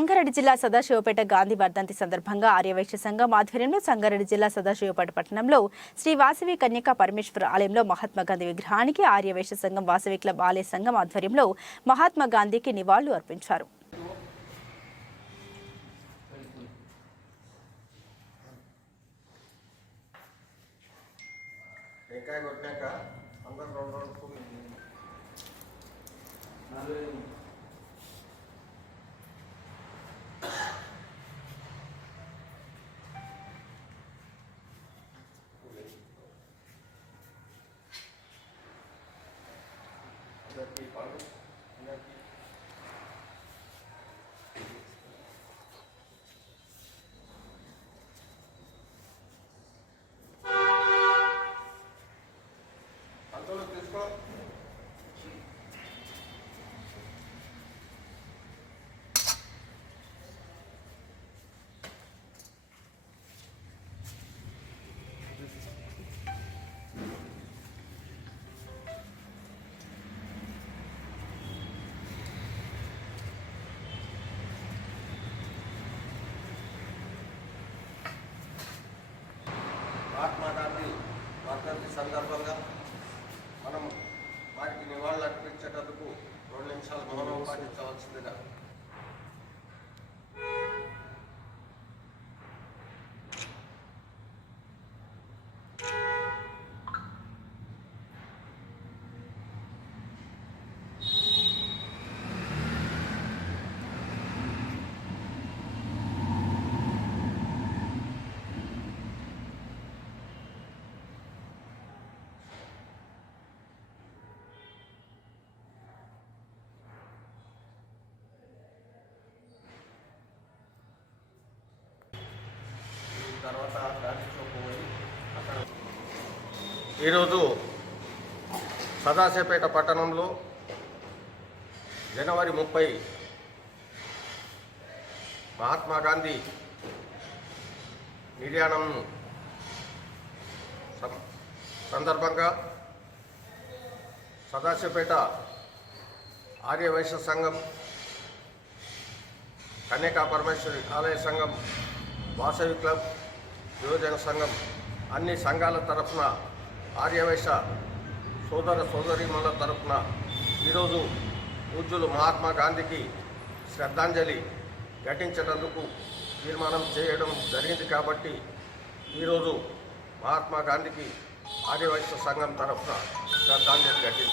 సంగారెడ్డి జిల్లా సదాశివపేట గాంధీ వర్ధంతి సందర్భంగా ఆర్యవైశ్య సంఘం ఆధ్వర్యంలో సంగారెడ్డి జిల్లా సదాశివపేట పట్టణంలో శ్రీ వాసవి కన్యకా పరమేశ్వర ఆలయంలో మహాత్మా గాంధీ విగ్రహానికి ఆర్యవైశ్య సంఘం వాసవి క్లబ్ ఆలయ సంఘం ఆధ్వర్యంలో మహాత్మా గాంధీకి నివాళులు అర్పించారు. మహాత్మా గాంధీ వర్ధంతి సందర్భంగా మనం వారికి నివాళులు అర్పించేటందుకు 2 నిమిషాలు మౌనం పాటించవలసిందిగా. తర్వాత గాంధీ చౌక్ పోయి అక్కడ ఈరోజు సదాశివపేట పట్టణంలో జనవరి 30 మహాత్మా గాంధీ నిర్యాణం సందర్భంగా సదాశివపేట ఆర్యవైశ్య సంఘం, కన్యకా పరమేశ్వరి ఆలయ సంఘం, వాసవి క్లబ్, యువజన సంఘం అన్ని సంఘాల తరఫున ఆర్యవైశ్య సోదర సోదరీమణుల తరఫున ఈరోజు పూజ్యులు మహాత్మా గాంధీకి శ్రద్ధాంజలి ఘటించేందుకు తీర్మానం చేయడం జరిగింది. కాబట్టి ఈరోజు మహాత్మా గాంధీకి ఆర్యవైశ్య సంఘం తరఫున శ్రద్ధాంజలి ఘటించారు.